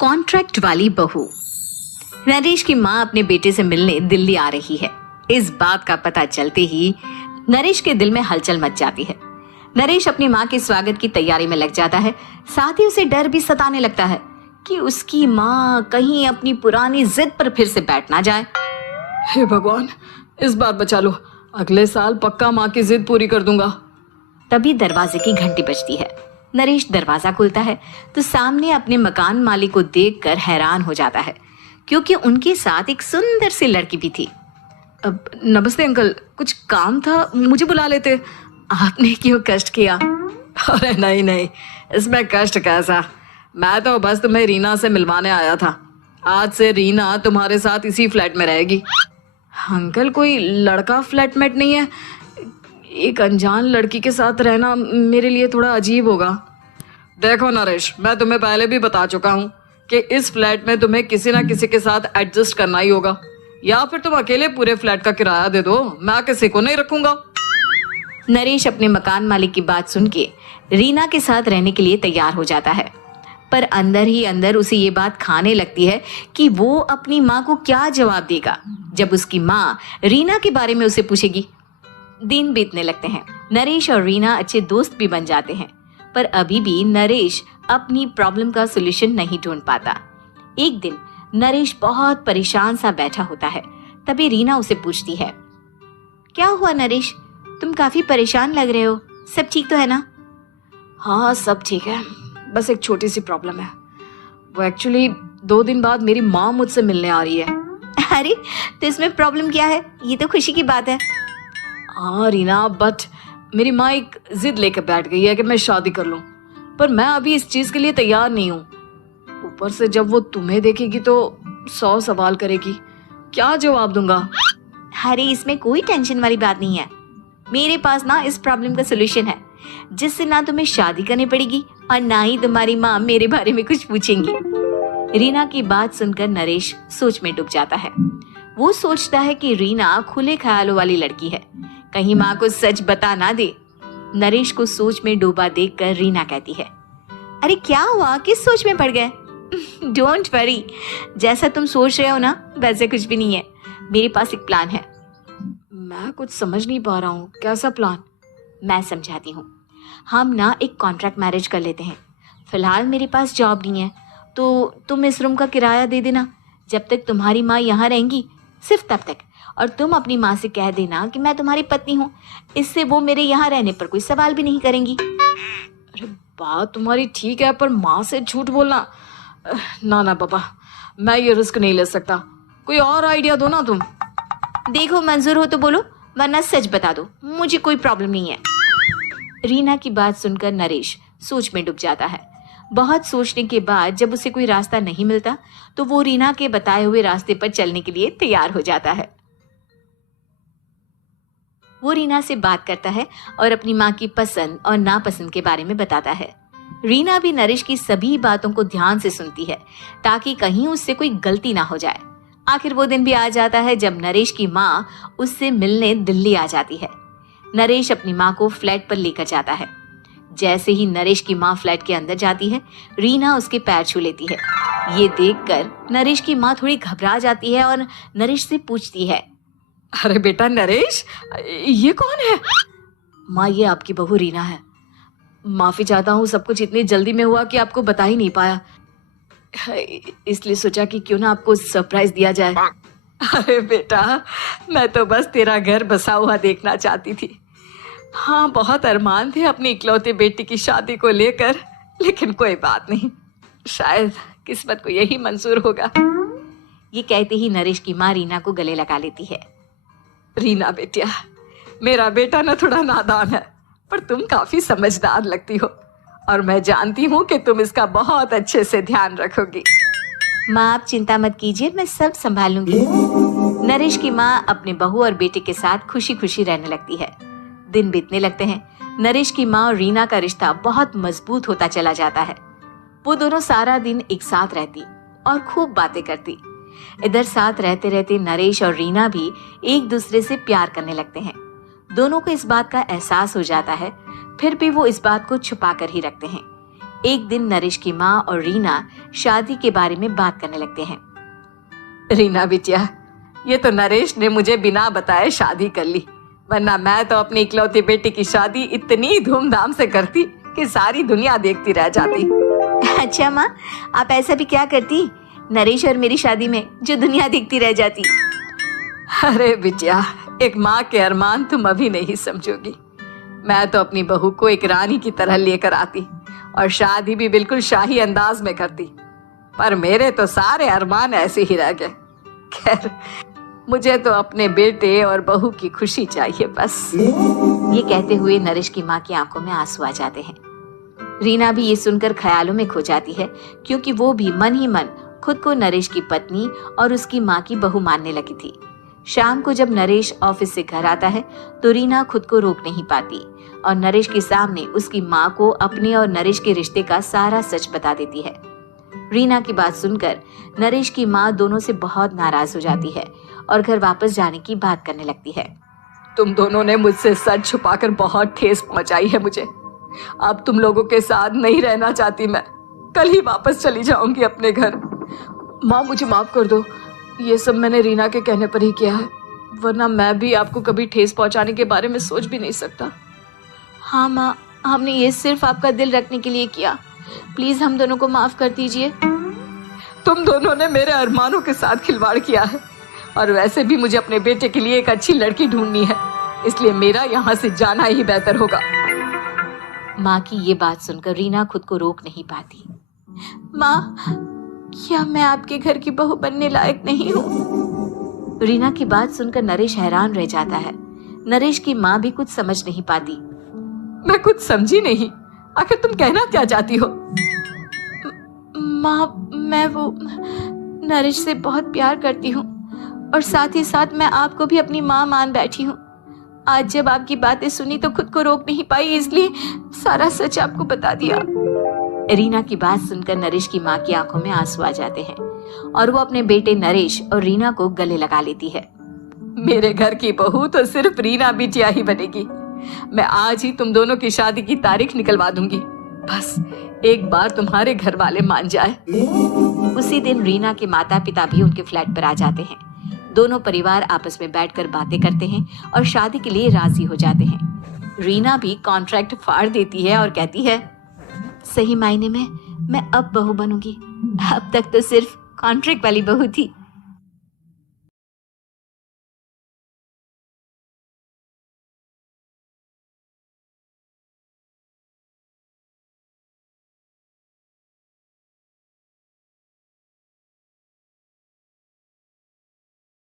Contract वाली बहू। नरेश की माँ अपने बेटे से मिलने दिल्ली आ रही है। इस बात का पता चलते ही नरेश के दिल में हलचल मच जाती है। नरेश अपनी माँ के स्वागत की तैयारी में लग जाता है। साथ ही उसे डर भी सताने लगता है कि उसकी माँ कहीं अपनी पुरानी जिद पर फिर से बैठ ना जाए। हे भगवान, इस बार बचा लो। अगले साल पक्का माँ की जिद पूरी कर दूंगा। तभी दरवाजे की घंटी बजती है। नरेश दरवाजा खोलता है तो सामने अपने मकान मालिक को देखकर हैरान हो जाता है, क्योंकि उनके साथ एक सुंदर सी लड़की भी थी। अब नमस्ते अंकल, कुछ काम था, मुझे बुला लेते। आपने क्यों कष्ट किया? अरे नहीं नहीं, इसमें कष्ट कैसा। मैं तो बस तुम्हें रीना से मिलवाने आया था। आज से रीना तुम्हारे साथ इसी फ्लैट में रहेगी। अंकल, कोई लड़का फ्लैटमेट नहीं है? एक अनजान लड़की के साथ रहना मेरे लिए थोड़ा अजीब होगा। देखो नरेश, मैं तुम्हें पहले भी बता चुका हूँ कि इस फ्लैट में तुम्हें किसी ना किसी के साथ एडजस्ट करना ही होगा, या फिर तुम अकेले पूरे फ्लैट का किराया दे दो, मैं किसी को नहीं रखूंगा। नरेश अपने मकान मालिक की बात सुन के रीना के साथ रहने के लिए तैयार हो जाता है, पर अंदर ही अंदर उसे ये बात खाने लगती है कि वो अपनी माँ को क्या जवाब देगा जब उसकी माँ रीना के बारे में उसे पूछेगी। दिन बीतने लगते हैं। नरेश और रीना अच्छे दोस्त भी बन जाते हैं, पर अभी भी नरेश अपनी प्रॉब्लम का सॉल्यूशन नहीं ढूंढ पाता। एक दिन नरेश बहुत परेशान सा बैठा होता है। तभी रीना उसे पूछती है, क्या हुआ नरेश, तुम काफी परेशान लग रहे हो, सब ठीक तो है ना? हाँ सब ठीक है, बस एक छोटी सी प्रॉब्लम है। वो एक्चुअली 2 दिन बाद मेरी माँ मुझसे मिलने आ रही है। अरे तो इसमें प्रॉब्लम क्या है, ये तो खुशी की बात है। हाँ रीना, बट मेरी माँ एक जिद लेकर बैठ गई है कि मैं शादी कर लूं, पर मैं अभी इस चीज के लिए तैयार नहीं हूँ। ऊपर से जब वो तुम्हें देखेगी तो 100 सवाल करेगी, क्या जवाब दूंगा? अरे इसमें कोई टेंशन वाली बात नहीं है। मेरे पास ना इस प्रॉब्लम का सलूशन है, जिससे ना तुम्हें शादी करनी पड़ेगी और ना ही तुम्हारी माँ मेरे बारे में कुछ पूछेंगी। रीना की बात सुनकर नरेश सोच में डूब जाता है। वो सोचता है कि रीना खुले ख्यालों वाली लड़की है, कहीं माँ को सच बता ना दे। नरेश को सोच में डूबा देखकर रीना कहती है, अरे क्या हुआ, किस सोच में पड़ गए? डोंट वरी, जैसा तुम सोच रहे हो ना वैसे कुछ भी नहीं है। मेरे पास एक प्लान है। मैं कुछ समझ नहीं पा रहा हूँ, कैसा प्लान? मैं समझाती हूँ। हम ना एक कॉन्ट्रैक्ट मैरिज कर लेते हैं। फिलहाल मेरे पास जॉब नहीं है, तो तुम इस रूम का किराया दे देना जब तक तुम्हारी माँ यहाँ रहेंगी, सिर्फ तब तक। और तुम अपनी माँ से कह देना कि मैं तुम्हारी पत्नी हूँ, इससे वो मेरे यहाँ रहने पर कोई सवाल भी नहीं करेंगी। अरे बात तुम्हारी ठीक है, पर माँ से झूठ बोलना, ना ना पापा, मैं ये रिस्क नहीं ले सकता। कोई और आइडिया दो ना तुम। देखो मंजूर हो तो बोलो, वरना सच बता दो, मुझे कोई प्रॉब्लम नहीं है। रीना की बात सुनकर नरेश सोच में डूब जाता है। बहुत सोचने के बाद जब उसे कोई रास्ता नहीं मिलता तो वो रीना के बताए हुए रास्ते पर चलने के लिए तैयार हो जाता है। वो रीना से बात करता है और अपनी माँ की पसंद और नापसंद के बारे में बताता है। रीना भी नरेश की सभी बातों को ध्यान से सुनती है, ताकि कहीं उससे कोई गलती ना हो जाए। आखिर वो दिन भी आ जाता है जब नरेश की माँ उससे मिलने दिल्ली आ जाती है। नरेश अपनी माँ को फ्लैट पर लेकर जाता है। जैसे ही नरेश की माँ फ्लैट के अंदर जाती है, रीना उसके पैर छू लेती है। ये देखकर नरेश की माँ थोड़ी घबरा जाती है और नरेश से पूछती है, अरे बेटा नरेश, ये कौन है? माँ ये आपकी बहू रीना है। माफी चाहता हूँ, सब कुछ इतनी जल्दी में हुआ कि आपको बता ही नहीं पाया, इसलिए सोचा कि क्यों ना आपको सरप्राइज दिया जाए। अरे बेटा, मैं तो बस तेरा घर बसा हुआ देखना चाहती थी। हाँ, बहुत अरमान थे अपनी इकलौते बेटी की शादी को लेकर, लेकिन कोई बात नहीं, शायद किस्मत को यही मंजूर होगा। ये कहते ही नरेश की माँ रीना को गले लगा लेती है। रीना बेटिया, मेरा बेटा ना थोड़ा नादान है, पर तुम काफी समझदार लगती हो, और मैं जानती हूँ कि तुम इसका बहुत अच्छे से ध्यान रखोगी। माँ आप चिंता मत कीजिए, मैं सब संभाल लूंगी। नरेश की माँ अपने बहू और बेटे के साथ खुशी खुशी रहने लगती है। दिन बीतने लगते हैं। नरेश की माँ और रीना का रिश्ता बहुत मजबूत होता चला जाता है। वो दोनों सारा दिन एक साथ रहती और खूब बातें करती। इधर साथ रहते रहते नरेश और रीना भी एक दूसरे से प्यार करने लगते हैं। दोनों को इस बात का एहसास हो जाता है, फिर भी वो इस बात को छुपा कर ही रखते हैं। एक दिन नरेश की माँ और रीना शादी के बारे में बात करने लगते हैं। रीना बिटिया, ये तो नरेश ने मुझे बिना बताए शादी कर ली, वरना मैं तो अपनी इकलौती बेटी की शादी इतनी धूमधाम से करती कि सारी दुनिया देखती रह जाती। अच्छा माँ, आप ऐसा भी क्या करती नरेश और मेरी शादी में जो दुनिया देखती रह जाती? अरे बिटिया, एक माँ के अरमान तुम अभी नहीं समझोगी। मैं तो अपनी बहू को एक रानी की तरह लेकर आती और शादी भी बिल्कुल शाही अंदाज में करती, पर मेरे तो सारे अरमान ऐसे ही रह गए। खैर, मुझे तो अपने बेटे और बहू की खुशी चाहिए बस। ये कहते हुए नरेश की माँ की आंखों में आंसू आ जाते हैं। रीना भी ये सुनकर ख्यालों में खो जाती है, क्योंकि वो भी मन ही मन खुद को नरेश की पत्नी और उसकी माँ की बहू मानने लगी थी। शाम को जब नरेश ऑफिस से घर आता है तो रीना खुद को रोक नहीं पाती और नरेश के सामने उसकी माँ को अपने और नरेश के रिश्ते का सारा सच बता देती है। रीना की बात सुनकर नरेश की माँ दोनों से बहुत नाराज हो जाती है और घर वापस जाने की बात करने लगती है। तुम दोनों ने मुझसे सच छुपाकर बहुत ठेस पहुंचाई है मुझे। अब तुम लोगों के साथ नहीं रहना चाहती मैं। कल ही वापस चली जाऊंगी अपने घर। माँ, मुझे माफ कर दो, ये सब मैंने रीना के कहने पर ही किया है, वरना मैं भी आपको कभी ठेस पहुंचाने के बारे में सोच भी नहीं सकता। हाँ माँ, हमने ये सिर्फ आपका दिल रखने के लिए किया, प्लीज हम दोनों को माफ कर दीजिए। तुम दोनों ने मेरे अरमानों के साथ खिलवाड़ किया है, और वैसे भी मुझे अपने बेटे के लिए एक अच्छी लड़की ढूंढनी है, इसलिए मेरा यहाँ से जाना ही बेहतर होगा। माँ की ये बात सुनकर रीना खुद को रोक नहीं पाती। माँ, क्या मैं आपके घर की बहू बनने लायक नहीं हूँ? रीना की बात सुनकर नरेश हैरान रह जाता है। नरेश की माँ भी कुछ समझ नहीं पाती। मैं कुछ समझी नहीं, आखिर तुम कहना क्या चाहती हो? माँ, मैं वो नरेश से बहुत प्यार करती हूँ और साथ ही साथ मैं आपको भी अपनी माँ मान बैठी हूँ। आज जब आपकी बातें सुनी तो खुद को रोक नहीं पाई, इसलिए सारा सच आपको बता दिया। रीना की बात सुनकर नरेश की माँ की आंखों में आंसू आ जाते हैं और वो अपने बेटे नरेश और रीना को गले लगा लेती है। मेरे घर की बहू तो सिर्फ रीना बिटिया ही बनेगी। मैं आज ही तुम दोनों की शादी की तारीख निकलवा दूंगी, बस एक बार तुम्हारे घर वाले मान जाए। उसी दिन रीना के माता पिता भी उनके फ्लैट पर आ जाते हैं। दोनों परिवार आपस में बैठकर बातें करते हैं और शादी के लिए राजी हो जाते हैं। रीना भी कॉन्ट्रैक्ट फाड़ देती है और कहती है, सही मायने में मैं अब बहू बनूंगी, अब तक तो सिर्फ कॉन्ट्रैक्ट वाली बहू थी।